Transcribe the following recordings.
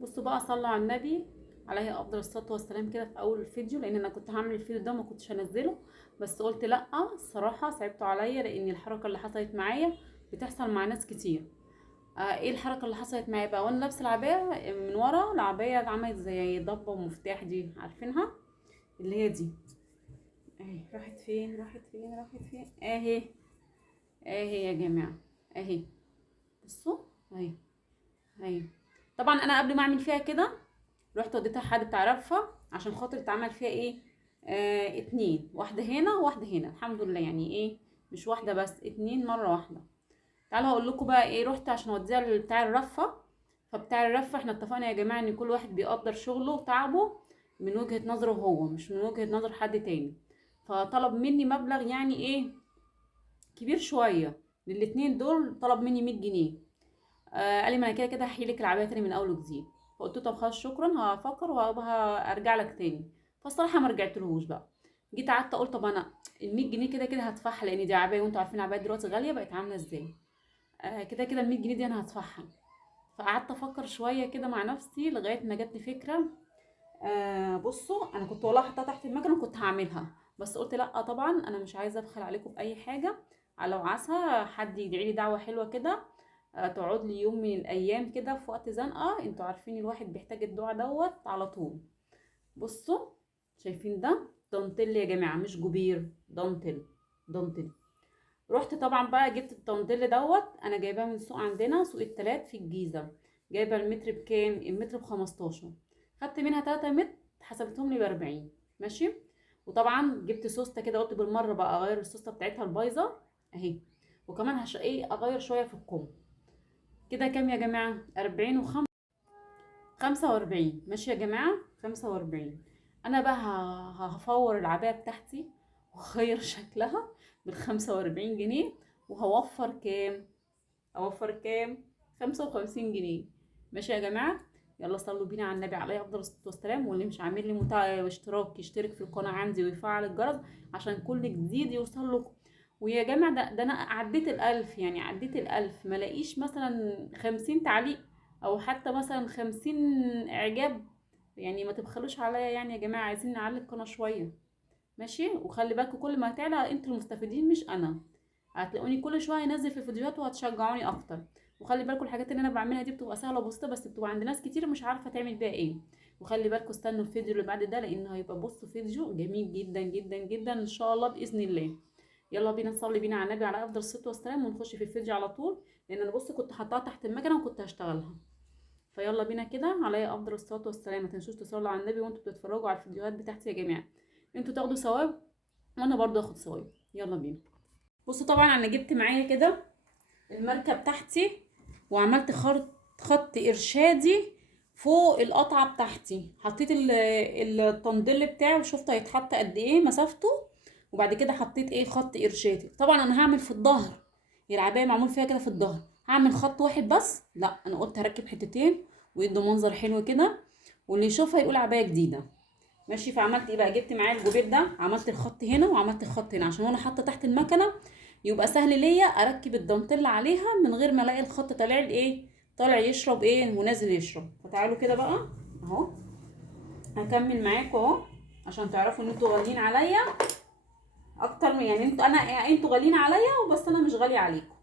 بصوا بقى، صلوا على النبي عليه افضل الصلاه والسلام كده في اول الفيديو، لان انا كنت هعمل الفيديو ده ما كنتش هنزله، بس قلت لا الصراحه صعبتوا عليا، لان الحركه اللي حصلت معايا بتحصل مع ناس كتير. ايه الحركه اللي حصلت معايا بقى؟ وانا لابسه العبايه من ورا، العبايه اتعملت زي ضبه ومفتاح، دي عارفينها اللي هي دي. اهي راحت فين راحت فين راحت فين، اهي اهي يا جماعه، اهي بصوا، اهي اهي. طبعا انا قبل ما اعمل فيها كده رحت وديتها حد بتاع رفه عشان خاطر اتعمل فيها ايه، اتنين، واحده هنا وواحده هنا، الحمد لله، يعني ايه، مش واحده بس، اتنين مره واحده. تعالوا هقول لكم بقى ايه، رحت عشان اوديها لبتاع الرفه. فبتاع الرفه احنا اتفقنا يا جماعه ان كل واحد بيقدر شغله وتعبه من وجهه نظره هو، مش من وجهه نظر حد تاني. فطلب مني مبلغ يعني ايه، كبير شويه. للاتنين دول طلب مني 100 جنيه. قال لي ما انا كده كده هحيلك العبايه تاني من اول وجديد. فقلت له طب خلاص شكرا، هفكر وهرجع لك تاني. فالصراحه ما رجعتلهوش بقى. جيت قعدت اقول طب انا ال 100 جنيه كده كده هدفعها، لان دي عبايه وانتوا عارفين العبايه دلوقتي غاليه بقت عامله ازاي. كده كده ال 100 جنيه دي انا هدفعها. فقعدت افكر شويه كده مع نفسي لغايه ما جاتني فكره. بصوا، انا كنت والله حطها تحت المكنه وكنت هعملها، بس قلت لا طبعا انا مش عايزه ابخل عليكم باي حاجه. لو عسى حد يدعي لي دعوه حلوه كده، تقعد لي يوم من الايام كده في وقت زنقه، انتوا عارفين الواحد بيحتاج الدعاء دوت على طول. بصوا، شايفين ده دانتيل يا جماعه، مش جبير، دانتيل، دانتيل. رحت طبعا بقى جبت الدانتيل دوت، انا جايباه من سوق عندنا، سوق التلات في الجيزه. جايبه المتر بكام؟ المتر ب15. خدت منها 3 متر، حسبتهم لي ب40. ماشي. وطبعا جبت سوسته كده، قلت بالمره بقى اغير السوسته بتاعتها البايظه اهي. وكمان ايه، اغير شويه في الكم. كده كام يا جماعه؟ 40 45. ماشي يا جماعه، 45. انا بقى هفور العبايه بتاعتي وهغير شكلها بال45 جنيه. وهوفر كام؟ اوفر كام؟ 55 جنيه. ماشي يا جماعه. يلا صلوا بينا على النبي عليه افضل الصلاه والسلام، واللي مش عامل لي اشتراك يشترك في القناه عندي ويفعل الجرس عشان كل جديد يوصل لكم. ويا جماعه ده انا عديت ال1000، يعني عديت ال1000، ملاقيش مثلا 50 تعليق او حتى مثلا 50 اعجاب. يعني ما تبخلوش عليا يعني يا جماعه، عايزين نعلي القناه شويه. ماشي. وخلي بالكم كل ما هتعلى انتوا المستفيدين مش انا. هتلاقوني كل شويه انزل في فيديوهات وهتشجعوني اكتر. وخلي بالكم الحاجات اللي انا بعملها دي بتبقى سهله وبسيطه، بس بتبقى عند ناس كتير مش عارفه تعمل بيها ايه. وخلي بالكم استنوا الفيديو اللي بعد ده، لانه هيبقى بصوا فيديو جميل جدا جدا جدا ان شاء الله باذن الله. يلا بينا نصلي بينا على النبي على افضل الصلاه والسلام ونخش في الفيديو على طول. لان انا بص كنت حاطاها تحت المكنه وكنت هشتغلها. فيلا بينا كده، عليه افضل الصلاه والسلام. ما تنسوش تصلوا على النبي وانتوا بتتفرجوا على الفيديوهات بتاعتي يا جماعه. انتوا تاخدوا ثواب وانا برضو اخد ثواب. يلا بينا. بصوا طبعا انا جبت معايا كده الماركه بتاعتي، وعملت خط ارشادي فوق القطعه بتاعتي. حطيت الطندل بتاعي وشفت هيتحط قد ايه مسافته. وبعد كده حطيت ايه، خط ارشادي. طبعا انا هعمل في الظهر، هي العبايه معمول فيها كده في الظهر، هعمل خط واحد بس، لا انا قلت هركب حتتين ويدوا منظر حلو كده، واللي يشوفها يقول عبايه جديده. ماشي. فعملت ايه بقى، جبت معايا الجوبير ده، عملت الخط هنا وعملت الخط هنا عشان وانا حاطه تحت المكنه يبقى سهل ليا اركب الدانتيل عليها من غير ما الاقي الخط طالع لي ايه، طالع يشرب ايه ونازل يشرب. فتعالوا كده بقى اهو، هكمل معاكم اهو عشان تعرفوا ان انتوا غاليين عليا اكتر من، يعني انتوا انا يعني انتوا غاليين عليا وبس انا مش غاليه عليكم.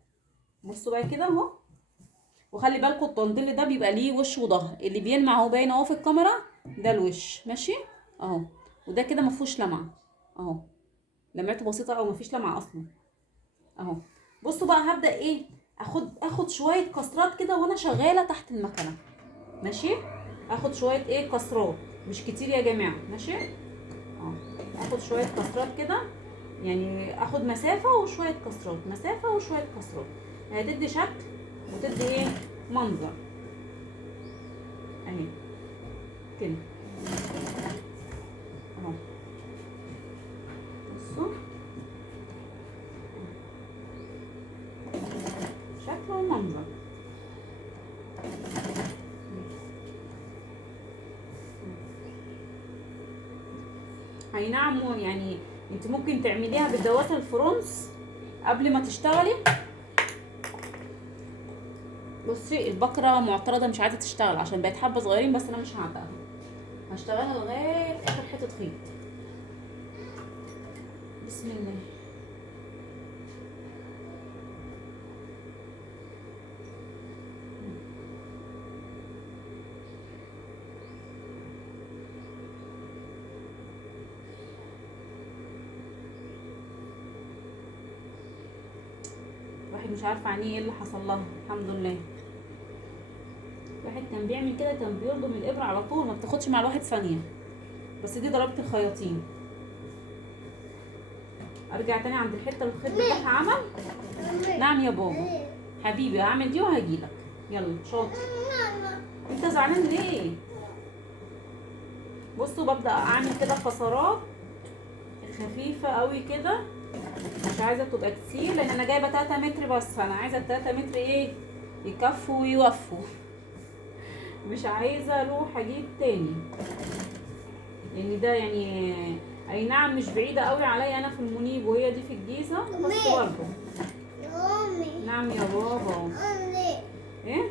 بصوا بقى كده اهو. وخلي بالكم الدانتيل ده بيبقى ليه وش وظهر، اللي بيلمع اهو باين اهو في الكاميرا ده الوش. ماشي اهو. وده كده ما فيهوش لمعه اهو، لمعته بسيطه او ما فيش لمعه اصلا اهو. بصوا بقى هبدا ايه، اخد شويه كسرات كده وانا شغاله تحت المكنه. ماشي. اخد شويه ايه كسرات، مش كتير يا جماعه. ماشي اه. اخد شويه كسرات كده، يعني اخد مسافه وشويه كسرات، مسافه وشويه كسرات، هتدي شكل وتدي ايه، منظر اهي كده اهو. بصوا شكل ومنظر. اي نعم. يعني انت ممكن تعمليها بالدواسه الفرونس قبل ما تشتغلي. بصي البكره معترضه مش عايزه تشتغل عشان بقت حبه صغيرين، بس انا مش هعتقها، هشتغلها لغايه اخر حته خيط. بسم الله. الواحد مش عارفه عينيه ايه اللي حصل لها. الحمد لله. الواحد كان بيعمل كده، كان بيرضم الابره على طول، ما بتاخدش مع الواحد ثانيه. بس دي ضربت الخياطين. ارجع تاني عند الحته اللي الخيط بتاعها عمل. نعم يا بابا حبيبي، هعمل دي وهجيلك. يلا شاطر. انت زعلان ليه؟ بصوا ببدا اعمل كده كسرات خفيفه قوي كده، مش عايزه تبقى كتير لان انا جايبه 3 متر بس، انا عايزه 3 متر ايه يكفوا ويوفوا. مش عايزه اروح اجيب تاني، لان ده يعني اي نعم مش بعيده قوي عليا، انا في المنيب وهي دي في الجيزه، بس برضه. نعم يا بابا. ايه؟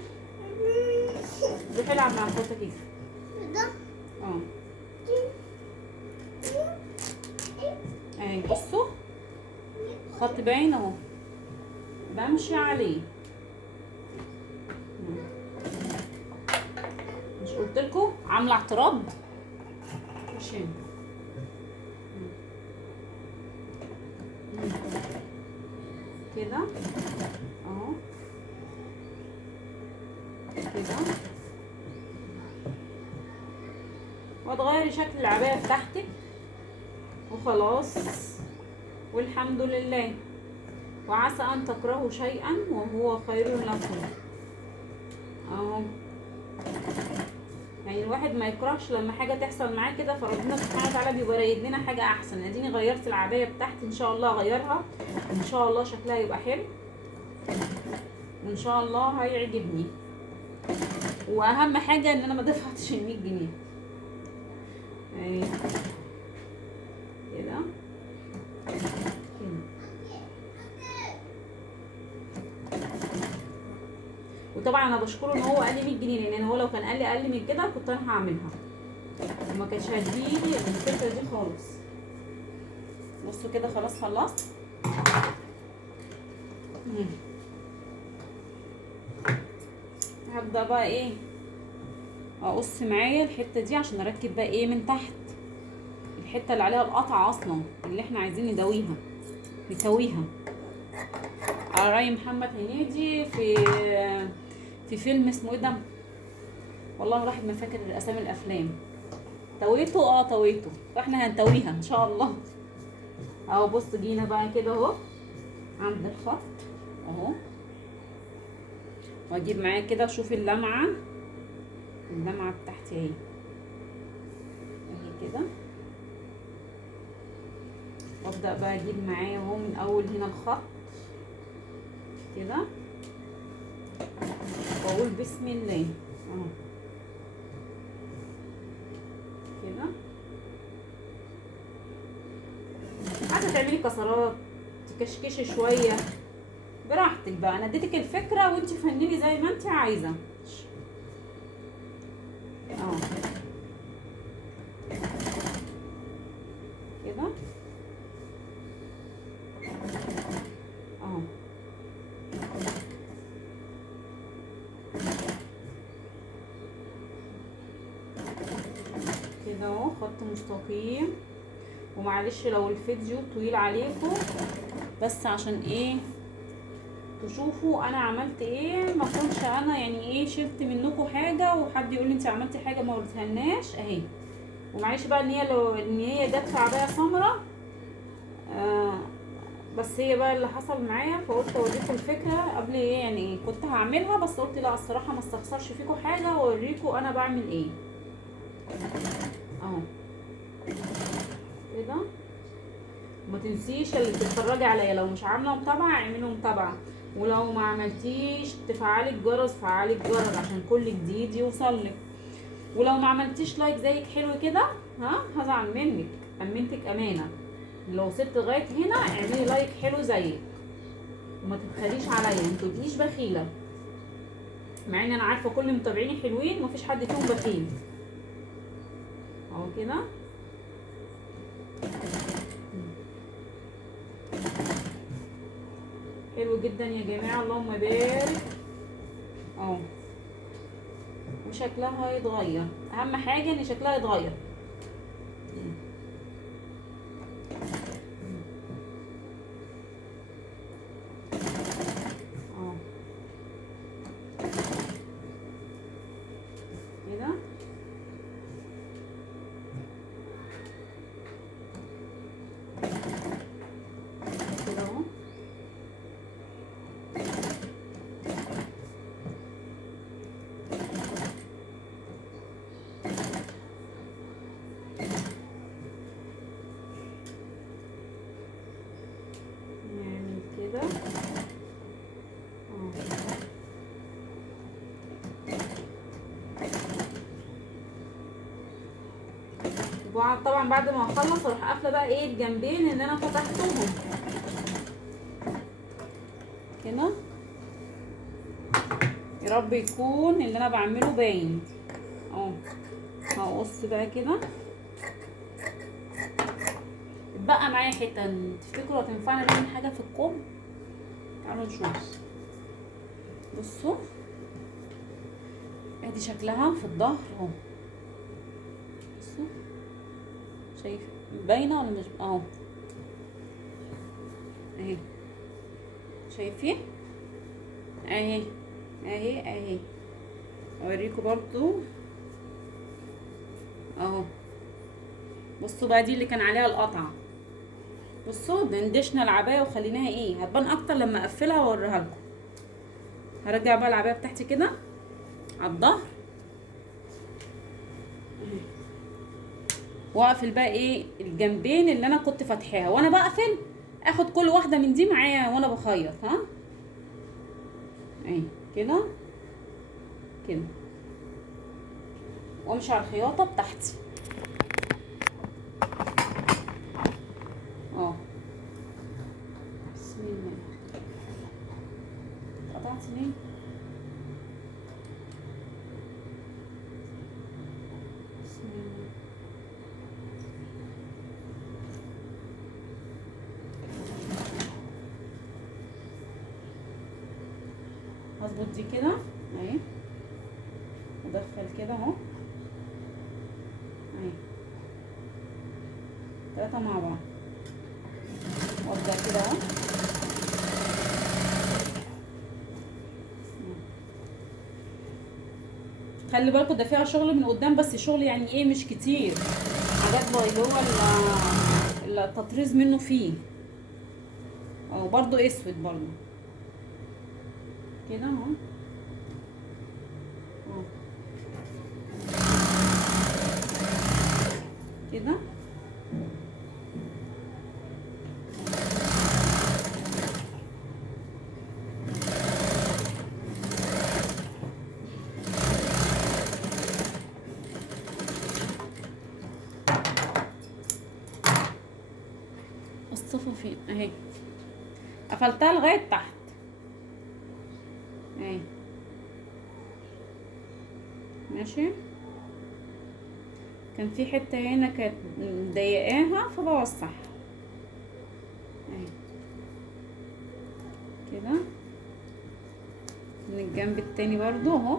روح العب مع اخواتك كده. اه اهي بصوا خط باين اهو بمشي عليه. مش قلتلكوا عامله اعتراض؟ مش هنا. كده اهو كده، وتغيري شكل العباية بتاعتك وخلاص، والحمد لله. وعسى ان تكرهوا شيئا وهو خير لكم. اهو يعني الواحد ما يكرهش لما حاجه تحصل معاه كده، فربنا سبحانه وتعالى بيبقى رايد لنا حاجه احسن. اديني غيرت العبايه بتاعتي، ان شاء الله اغيرها، ان شاء الله شكلها يبقى حلو، وان شاء الله هيعجبني. واهم حاجه ان انا ما دفعتش ال 100 جنيه. اهي كده وطبعا انا بشكره ان هو قال لي 100 جنيه، لان هو لو كان قال لي اقل من كده كنت انا هعملها، وما كانش هيديني الفكره دي خالص. بصوا كده خلاص خلصت. هبدا بقى ايه اقص معايا الحته دي عشان اركب بقى ايه من تحت، الحته اللي عليها القطعه اصلا اللي احنا عايزين ندويها نسويها. على رأي محمد هنيدي في فيلم اسمه ايه ده، والله الواحد ما فاكر اسامي الافلام. تويته تويته، فاحنا هنتويها ان شاء الله. اهو بص جينا بقى كده اهو عند الخط اهو، واجيب معايا كده اشوف اللمعه بتاعتي اهي كده، وابدا بقى اجيب معايا اهو من اول هنا الخط كده، واقول بسم الله اهو كده. عايزه تعملي كسرات تكشكشي شويه براحتك بقى، انا اديتك الفكره وانت فنني زي ما انت عايزه اهو كده اهو كده اهو خط مستقيم. ومعلش لو الفيديو طويل عليكم، بس عشان ايه تشوفوا انا عملت ايه، ما كنتش انا يعني ايه شلت منكم حاجه وحد يقول لي انت عملتي حاجه ما قلتهالناش اهي. ومعلش بقى ان هي جت في عبايه سمراء، بس هي بقى اللي حصل معايا، فقلت اوريكم الفكره قبل ايه، يعني كنت هعملها بس قلت لا الصراحه ما استخسرش فيكم حاجه واوريكم انا بعمل ايه اهو كده. ما تنسيش اللي بتتفرجي عليا، لو مش عامله متابعه اعملوا متابعه، ولو ما عملتيش تفعلي الجرس فعلي الجرس عشان كل جديد يوصلك، ولو ما عملتيش لايك زيك حلو كده هزعل منك، امنتك امانه. لو سبت لغايه هنا اعملي لايك حلو زيك وما تبخليش عليا، ما تبقيش بخيله. مع ان انا عارفه كل متابعيني حلوين ومفيش حد فيهم بخيل. اهو كده. حلو جدا يا جماعه، اللهم بارك. اهو. وشكلها هيتغير، اهم حاجه ان شكلها يتغير. اهو كده. كده اهو. نعمل كده. طبعا بعد ما اخلص اروح قافله بقى ايه الجنبين اللي انا فتحتهم كده. يا رب يكون اللي انا بعمله باين. اهو هقص بقى كده. اتبقى معايا حته، تفتكروا هتنفعنا نعمل حاجه في الكم؟ تعالوا نشوف. بصوا ادي شكلها في الظهر اهو. بصوا شايف باينه ولا مش؟ اهو اهي، شايفين؟ اهي اهي اهي. اوريكم برضو اهو. بصوا بقى دي اللي كان عليها القطعه. بصوا دندشنا العبايه وخليناها ايه، هتبان اكتر لما اقفلها واوريها لكم. هرجع بقى العبايه بتاعتي كده على الظهر واقفل بقى ايه الجنبين اللي انا كنت فاتحاها. وانا بقفل اخد كل واحده من دي معايا وانا بخيط. ها اهي كده كده، وامشي على الخياطه بتاعتي. اه بسم الله. قطعت ليه؟ بسم الله. هظبط دي كده اهي، ادخل كده اهو اهي 3 مع بعض وابدا كده اهو. خلي بالكوا ده فيها شغل من قدام، بس شغل يعني ايه مش كتير، حاجات اللي هو التطريز منه فيه. اه برضو اسود برضو كده اهو. كده الصفة فين اهي، قفلتها لغاية تحت اهي ماشي. كان في حتة هنا كانت مضايقاها فبوسعها اهي كده. من الجنب التاني برضو اهو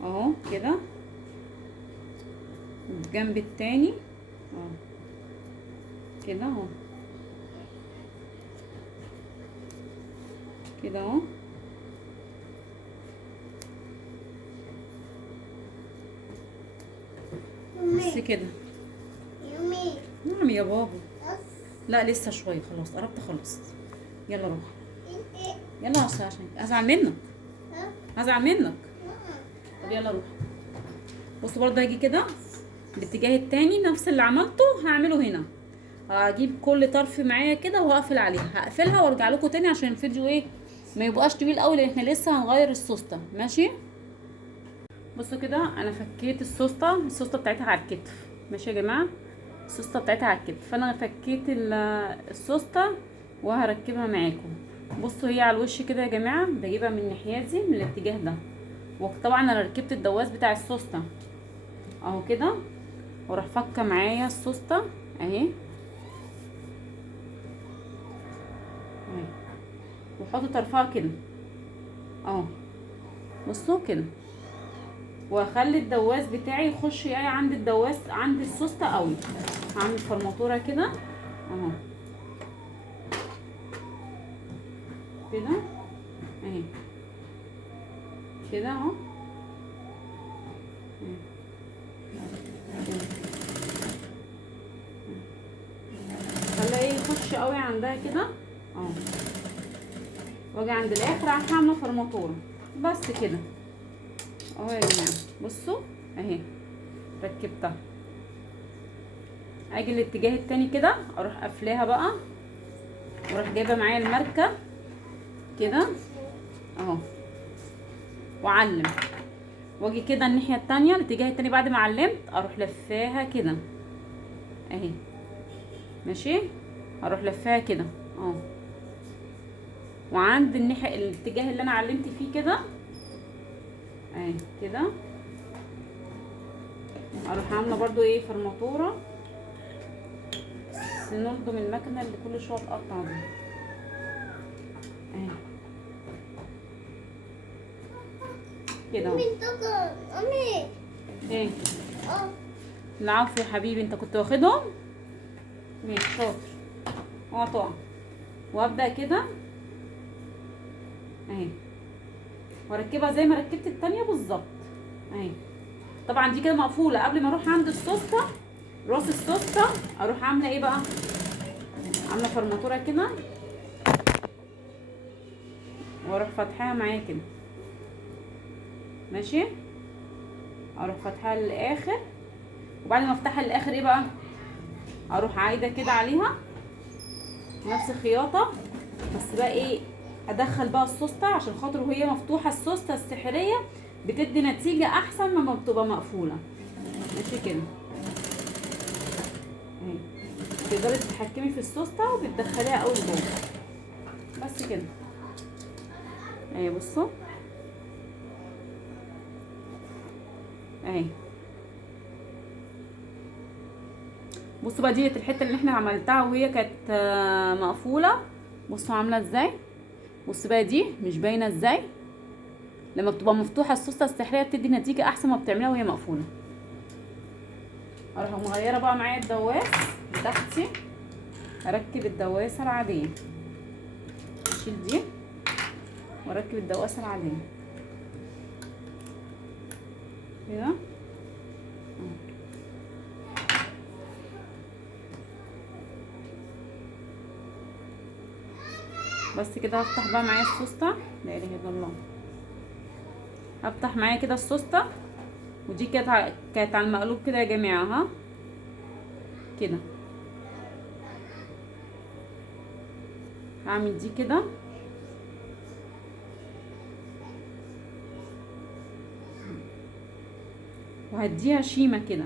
اهو كده. الجنب التاني اهو كده اهو كده اهو. بس كده. نعم يا بابا. لا لسه شويه، خلاص قربت اخلص. يلا روح يلا عشان ازعل منك، هزعل منك. طب يلا روح. بصوا برضه هاجي كده الاتجاه التاني نفس اللي عملته هعمله هنا. هجيب كل طرف معايا كده وهقفل عليها، هقفلها وارجع لكم تاني عشان الفيديو ايه ما يبقاش طويل قوي، لان احنا لسه هنغير السوسته. ماشي. بصوا كده انا فكيت السوسته بتاعتها على الكتف. ماشي يا جماعه، السوسته بتاعتها على الكتف، فانا فكيت السوسته وهركبها معاكم. بصوا هي على الوش كده يا جماعه، بجيبها من ناحيتي من الاتجاه ده، وطبعا انا ركبت الدواس بتاع السوسته اهو كده، واروح فكه معايا السوسته اهي اهي، واحط طرفها كده اهو، بصوا كده، واخلي الدواس بتاعي يخش يعني عند الدواس عند السوسته قوي. هعمل فرماتوره كده اهو كده اهي كده اهو خليها ايه يخش قوي عندها كده اهو، واجي عند الاخر عامله فرماتوره بس كده اهو يا جماعه. بصوا اهي ركبتها، اجي الاتجاه التاني كده اروح قافلاها بقى، واروح جايبه معايا الماركه كده اهو، واعلم، واجي كده الناحيه التانية الاتجاه التاني بعد ما علمت اروح لفاها كده اهي ماشي، اروح لفاها كده اهو، وعند الناحيه الاتجاه اللي انا علمت فيه كده اهي كده اروح عامله برضو ايه فرماتوره، نلضم المكنه اللي كل شويه تقطع دي اهي كده اهو. ايه العفو يا حبيبي، انت كنت واخدهم ماشي شاطر، اوعى تقع، وابدا كده اهي، واركبها زي ما ركبت التانية بالظبط اهي. طبعا دي كده مقفوله، قبل ما اروح عند السوسته راس السوسته اروح عامله ايه بقى، عامله فرماتوره كده، واروح فاتحاها معايا كده ماشي، اروح فاتحاها للاخر، وبعد ما افتحها للاخر ايه بقى، اروح عايده كده عليها نفس الخياطه، بس بقى ايه ادخل بقى السوسته عشان خاطر وهي مفتوحه السوسته السحريه بتدي نتيجه احسن مما بتبقى مقفوله ماشي كده اهي، تقدري تتحكمي في السوسته وبتدخليها اول جوه بس كده اهي. بصوا اهي، بصوا بقى ديت الحته اللي احنا عملتها وهي كانت مقفوله، بصوا عامله ازاي، بصوا بقى دي مش باينه ازاي، لما بتبقى مفتوحه السوسته السحريه بتدي نتيجه احسن ما بتعملها وهي مقفوله. اروح مغيره بقى معايا الدواس بتاعتي، اركب الدواسه العاديه، اشيل دي واركب الدواسه العاديه كده بس كده. هفتح بقى معايا السوسته، لا اله الا الله، هفتح معايا كده السوسته، ودي كانت على المقلوب كده يا جماعه ها كده، هعمل دي كده وهديها شيمه كده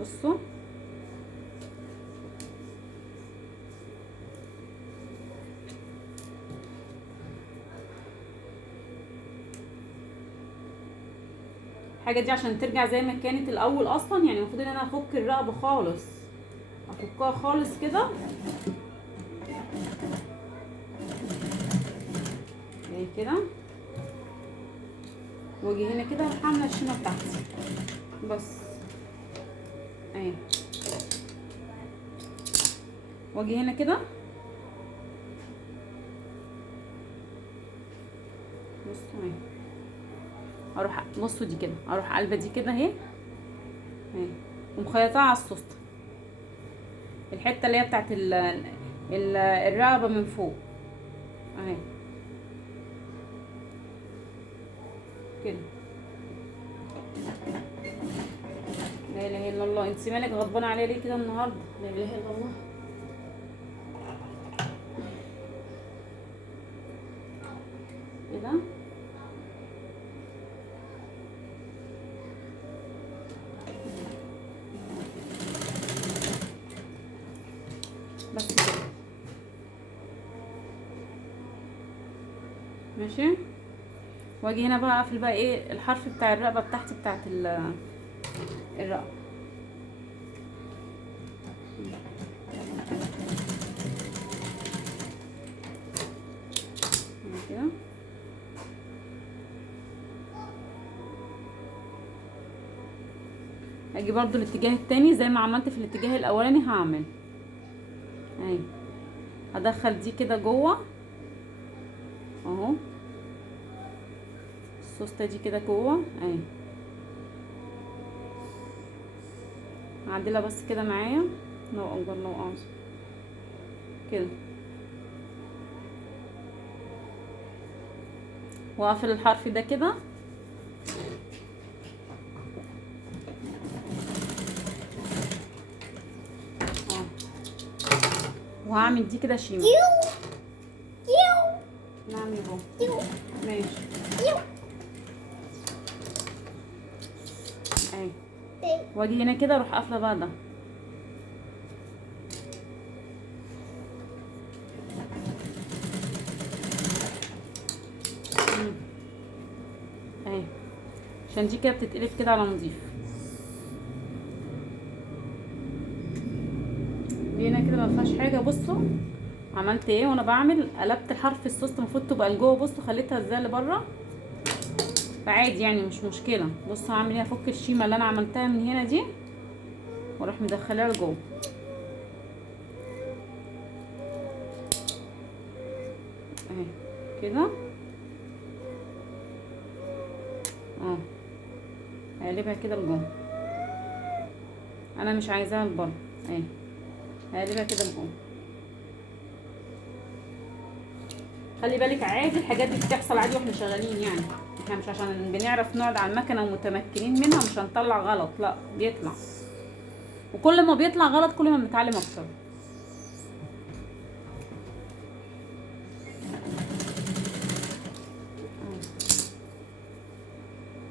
بصوا الحاجه دي عشان ترجع زي ما كانت الاول اصلا، يعني المفروض ان انا افك الرقبه خالص، افكها خالص كده زي كده، واجي هنا كده اروح عامله الشيمه بتاعتي بس اهي، واجي هنا كده بصوا اهي، اروح بصوا دي كده اروح قلبه دي كده اهي اهي، ومخيطاها على السوسته الحته اللي هي بتاعت الرقبه من فوق اهي كده. لا اله الا الله، انت مالك غضبانه عليا ليه كده النهارده؟ لا اله الا الله كده بس كده ماشي. واجي هنا بقى اقفل بقى ايه الحرف بتاع الرقبه بتاعتي بتاعت الرقبه كده. اجي برضو الاتجاه التاني زي ما عملت في الاتجاه الاولاني هعمل اهي. هدخل دي كده جوه اهو، السوسته دي كده جوه اهي. هعدلها بس كده معايا، لو اكبر لو اعظم كده، واقفل الحرف ده كده وهعمل دي كده شيمة. نعم يا بابا ماشي اهي. واجي هنا كده اروح قافله بقى ده اهي، عشان دي كده بتتقلب كده على نضيف. دي هنا كده ما فيهاش حاجه. بصوا عملت ايه وانا بعمل، قلبت الحرف السوست المفروض تبقى لجوه، بصوا خليتها ازاي لبره، فعادي يعني مش مشكله. بصوا هعمل ايه، افك الشيمه اللي انا عملتها من هنا دي واروح مدخلاها لجوه اهي كده هقلبها كده لجوه. انا مش عايزاها لبره اهي، هقلبها كده لجوه. خلي بالك عادي الحاجات دي بتحصل عادي واحنا شغالين، يعني احنا مش عشان بنعرف نقعد على المكنه ومتمكنين منها مش هنطلع غلط، لا بيطلع، وكل ما بيطلع غلط كل ما بنتعلم اكتر.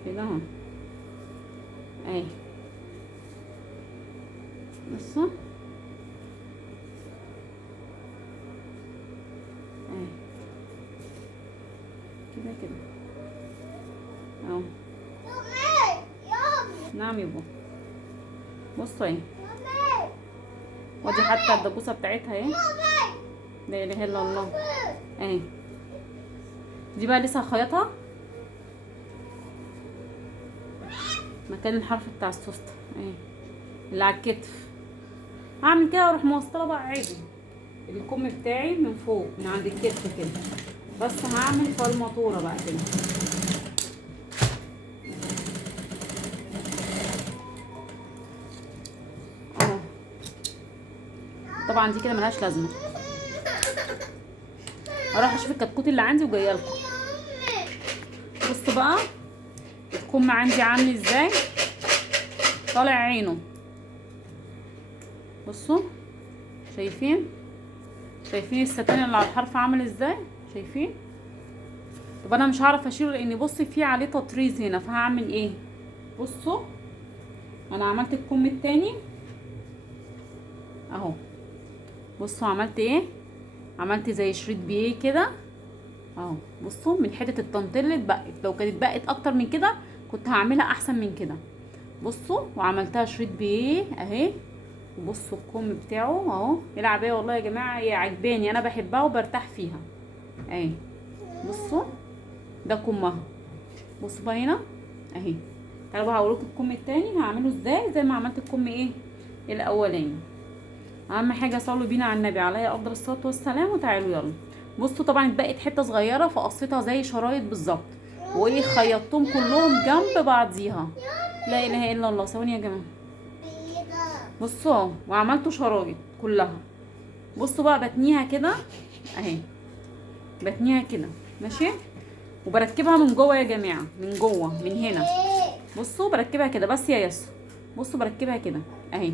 كده اهو اهي. بصوا اهي كده كده اهو. نعم يا بابا. بصوا اهي، ودي حتى الدبوسه بتاعتها اهي، لا اله الا الله اهي. دي بقى لسه هخيطها مكان الحرف بتاع السوسته اهي اللي على الكتف. هعمل كده واروح موصله بقى عادي الكم بتاعي من فوق من عند الكتف كده، بس هعمل فالماتوره بقى كده اهو. طبعا دي كده ملهاش لازمه، اروح اشوف الكتكوت اللي عندي وجايه لكم. بصوا بقى الكم عندي عامل ازاي، طالع عينه. بصوا شايفين الستان اللي على الحرف عامل ازاي، شايفين؟ طب انا مش هعرف اشيله لان بصي في عليه تطريز هنا، فهعمل ايه؟ بصوا انا عملت الكم التاني اهو. بصوا عملت ايه، عملت زي شريط بيه كده اهو. بصوا من حته التنطيل اللي اتبقت، لو كانت بقت اكتر من كده كنت هعملها احسن من كده. بصوا وعملتها شريط بيه اهي. وبصوا الكم بتاعه اهو، يلعب ايه والله يا جماعه، هي عجباني انا بحبها وبرتاح فيها اهي. بصوا ده كمها. بصوا بقى هنا اهي. تعالوا بقى هوريكم الكم التاني هعمله ازاي، زي ما عملت الكم ايه الاولاني. اهم حاجه صلوا بينا على النبي عليه افضل الصلاه والسلام. وتعالوا يلا. بصوا طبعا اتبقت حته صغيره فقصيتها زي شرايط بالظبط، وايه خيطتهم كلهم جنب بعضيها. لا اله الا الله. ثواني يا جماعه. بصوا وعملتوا شرايط كلها. بصوا بقى بتنيها كده اهي، بتنيها كده ماشي، وبركبها من جوه يا جماعه، من جوه من هنا. بصوا بركبها كده بس يا ياسو. بصوا بركبها كده اهي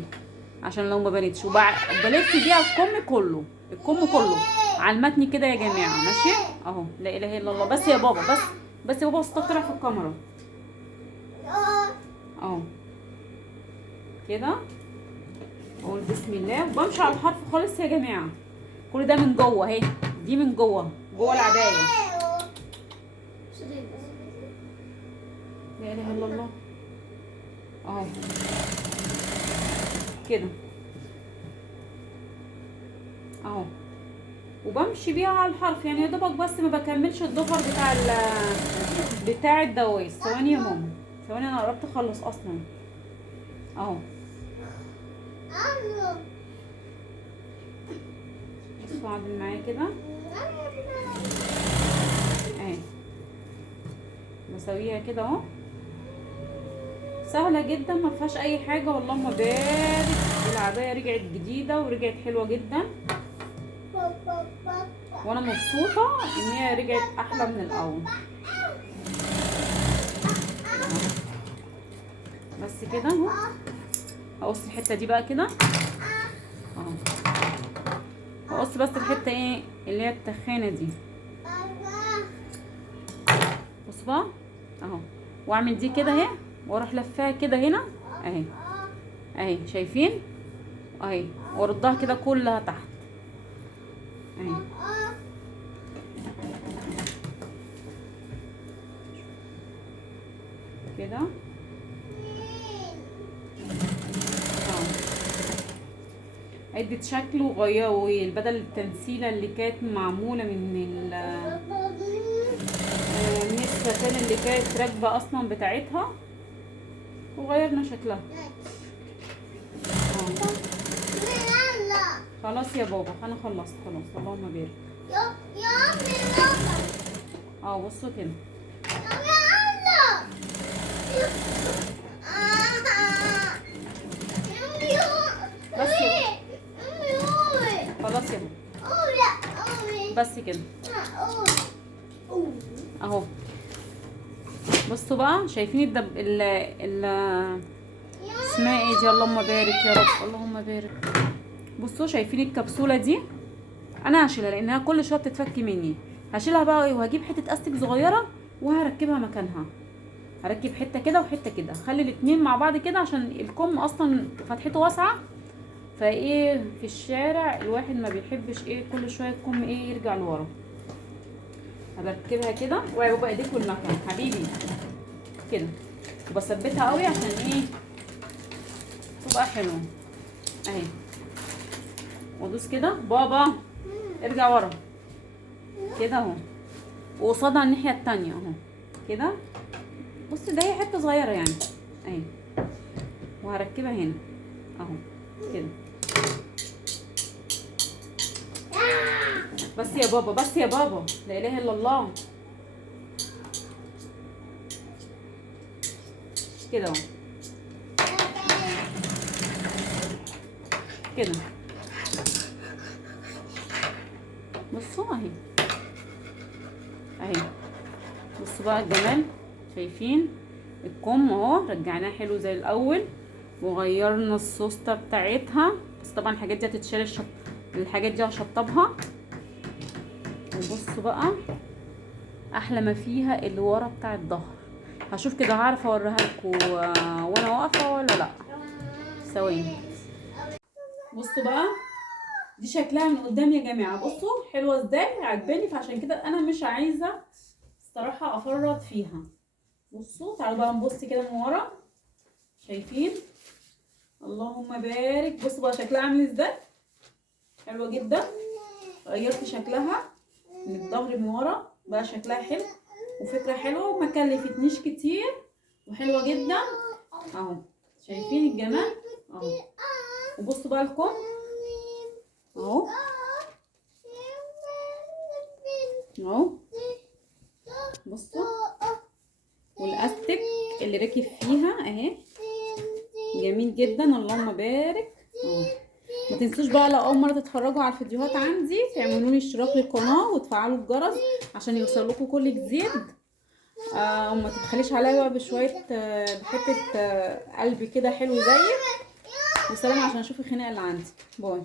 عشان لو ما بانتش، وبلف بيها الكم كله على المتن كده يا جماعه ماشي اهو. لا اله الا الله. بس يا بابا بس يا بابا استك طلع في الكاميرا اهو كده. اقول بسم الله وبمشي على الحرف خالص يا جماعه. كل ده من جوه اهي، دي من جوه العبايه لا اله الا الله. اهو كده اهو، وبمشي بيها على الحرف يعني، يا دوبك بس ما بكملش الضفر بتاع الدوايس. ثواني يا ماما، ثواني انا قربت اخلص اصلا. اهو بصوا عامل معايا كده اهي، بسويها كده اهو، سهله جدا ما فيهاش اي حاجه. واللهم بارك، العبايه رجعت جديده ورجعت حلوه جدا، وانا مبسوطه ان هي رجعت احلى من الاول. بس كده اهو، هقص الحته دي بقى كده اهو، هقص بس الحته ايه اللي هي التخانه دي. بص بقى اهو، واعمل دي كده اهي، واروح لفاها كده هنا اهي اهي، شايفين اهي، واردها كده كلها تحت اهي. كده ادت شكل وغيروا بدل التنسيله اللي كانت معموله من الستان اللي كانت راكبه اصلا بتاعتها، وغيرنا شكلها. خلاص يا بابا انا خلصت خلاص، اللهم بارك. بصوا كده بس يا خلاص يا بابا، بس كده اهو. بصوا بقى، شايفين اسمها ايه دي؟ اللهم بارك يا رب، اللهم بارك. بصوا شايفين الكبسوله دي؟ انا هشيلها لانها كل شويه بتتفك مني. هشيلها بقى وهجيب حته استك صغيره وهركبها مكانها. هركب حته كده وحته كده، خلي الاتنين مع بعض كده عشان الكم اصلا فتحته واسعه، فايه في الشارع الواحد ما بيحبش ايه كل شويه الكم ايه يرجع لورا. هركبها كده، اوعي بابا ايديك والمكان حبيبي كده، وبثبتها قوي عشان ايه تبقى حلوه اهي. وادوس كده بابا، ارجع ورا كده اهو، وقصادها الناحيه التانية اهو كده. بصي ده هي حته صغيره يعني اهي، وهركبها هنا اهو كده. بس يا بابا، بس يا بابا، لا اله الا الله. كده اهو كده. بصوا اهي اهي، بصوا بقى الجمال، شايفين الكم اهو رجعناه حلو زي الاول، وغيرنا السوسته بتاعتها. بس طبعا الحاجات دي هتتشال، الحاجات دي هشطبها. وبصوا بقى احلى ما فيها اللي ورا بتاع الظهر. هشوف كده هعرف اوريها لكم وانا واقفه ولا لا. ثواني. بصوا بقى دي شكلها من قدام يا جماعه، بصوا حلوه ازاي، عجباني، فعشان كده انا مش عايزه الصراحه افرط فيها. بصوا تعالوا بقى نبص كده من ورا، شايفين؟ اللهم بارك. بصوا بقى شكلها عامل ازاي، حلوه جدا. غيرت شكلها من الظهر من ورا بقى شكلها حلو، وفكره حلوه وما كلفتنيش كتير، وحلوه جدا اهو. شايفين الجمال اهو. وبصوا بقى الكم اهو اهو، بصوا، والاستك اللي راكب فيها اهي جميل جدا، اللهم بارك اهو. ما تنسوش بقى لو اول مره تتفرجوا على الفيديوهات عندي تعملوا لي اشتراك للقناه وتفعلوا الجرس عشان يوصل لكم كل جديد. وما تبخليش عليا بقى بشويه بحته قلب كده حلو زيك. وسلام عشان اشوف الخناقه اللي عندي. باي.